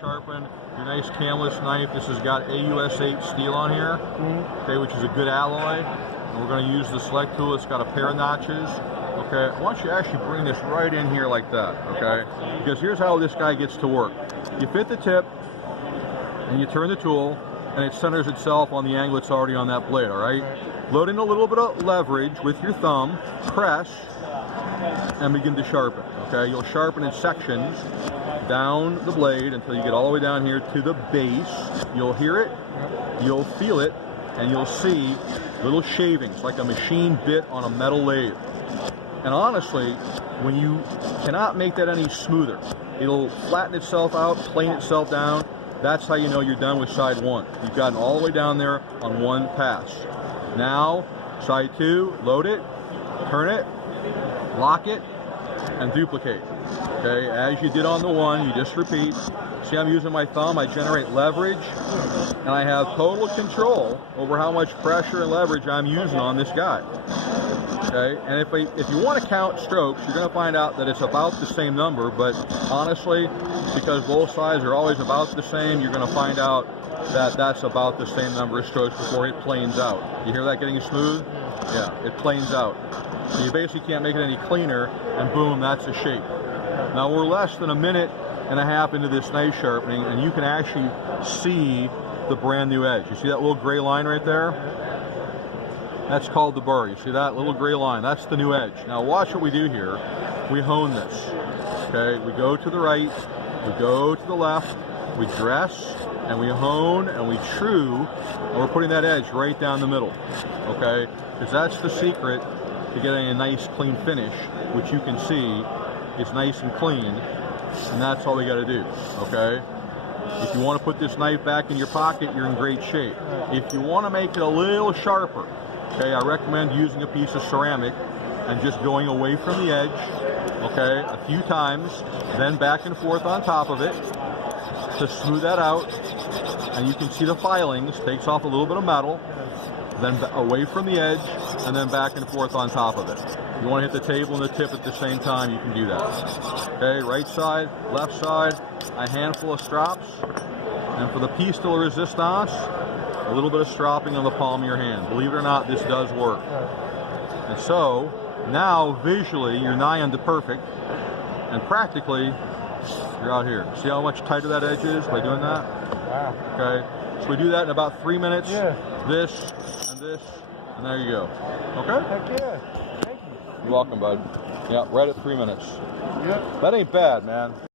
sharpen your nice Camillus knife. This has got AUS8 steel on here, okay, which is a good alloy. And we're going to use the select tool. It's got a pair of notches. Okay, I want you to actually bring this right in here like that, okay? Because here's how this guy gets to work. You fit the tip, and you turn the tool, and it centers itself on the angle that's already on that blade, all right? Load in a little bit of leverage with your thumb, press, and begin to sharpen, okay? You'll sharpen in sections down the blade until you get all the way down here to the base. You'll hear it, you'll feel it, and you'll see little shavings, like a machine bit on a metal lathe. And honestly, when you cannot make that any smoother, it'll flatten itself out, plane itself down. That's how you know you're done with side one. You've gotten all the way down there on one pass. Now, side two, load it, turn it, lock it, and duplicate. Okay, as you did on the one, you just repeat. See, I'm using my thumb, I generate leverage, and I have total control over how much pressure and leverage I'm using on this guy. Okay, and if you want to count strokes, you're going to find out that it's about the same number, but honestly, because both sides are always about the same, you're going to find out that that's about the same number of strokes before it planes out. You hear that getting smooth? Yeah, it planes out. So you basically can't make it any cleaner, and boom, that's a shape. Now we're less than a minute and a half into this knife sharpening, and you can actually see the brand new edge. You see that little gray line right there? That's called the burr. You see that little gray line? That's the new edge. Now watch what we do here. We hone this. Okay, we go to the right, we go to the left, we dress, and we hone, and we true, and we're putting that edge right down the middle. Okay, because that's the secret to getting a nice clean finish, which you can see is nice and clean, and that's all we got to do. Okay, if you want to put this knife back in your pocket, you're in great shape. If you want to make it a little sharper, okay, I recommend using a piece of ceramic and just going away from the edge, okay, a few times, then back and forth on top of it to smooth that out, and you can see the filings, takes off a little bit of metal, then away from the edge, and then back and forth on top of it. You want to hit the table and the tip at the same time, you can do that. Okay, right side, left side, a handful of strops, and for the piece de resistance, a little bit of stropping on the palm of your hand. Believe it or not, this does work. And so, now visually, you're nigh unto perfect, and practically, you're out here. See how much tighter that edge is by doing that? Wow. Okay, so we do that in about 3 minutes. Yeah. This, and there you go. Okay? Heck yeah. Thank you. You're welcome, bud. Yeah, right at 3 minutes. Yep. That ain't bad, man.